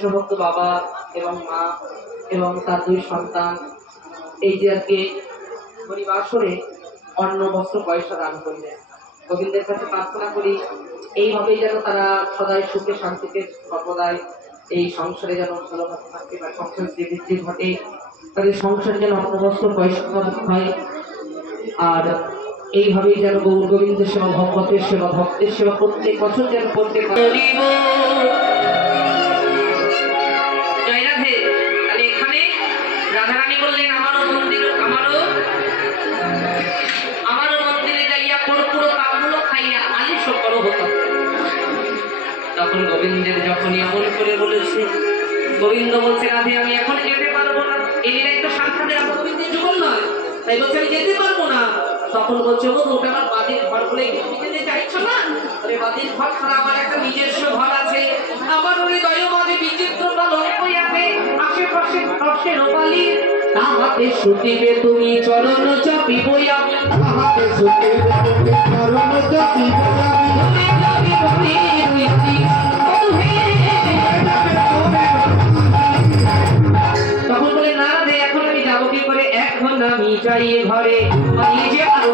কৃষ্ণভক্ত বাবা এবং মা এবং তার দুই সন্তান এই যে আজকে পরিবাসরে অন্ন বস্ত্র পয়সা দান করলেন, গোবিন্দের কাছে প্রার্থনা করি এইভাবেই যেন তারা সদাই সুখে শান্তিতে সর্বদাই এই সংসারে যেন ভালোভাবে থাকে বা সংসার বৃদ্ধি ঘটে, তাদের সংসারে যেন অন্ন বস্ত্র পয়সা হয়। আর এইভাবেই যেন গৌর গোবিন্দের সেবা, ভগবতের সেবা, ভক্তের সেবা প্রত্যেক বছর যেন করতে পারে। জয় রাধে। তাহলে এখানে রাধারানী বললেন আমারও মন্দিরে যাইয়া পুরো পাপগুলো খাইয়া আলিশ করো হতো। তখন গোবিন্দের যখন এমন করে বলেছে, গোবিন্দ বলছে রাধে আমি এখন যেতে পারবো না, এই একটা সাক্ষাতের আমার গোবিন্দের যুগল নয়, তাই বলছে আমি যেতে পারবো না। তখন বলছে ও ওটা আমার বাড়ির ঘর বলে তুমি যেতে চাইছো না? আরে বাড়ির ঘর ছাড়া আমার একটা নিজস্ব ঘর আছে, আমার হৃদয় মাঝে বিচিত্র পালন হইয়াছে, আশেপাশে রসে রোপালি তাহাতে শুকিবে তুমি চরণ চাপিব আমি, তাহাতে শুকিবে তুমি চরণ চাপিব আমি। তখন বলে না রে এখন আমি যাবো কি করে, এখন আমি যাই ঘরে, আমি যে আরো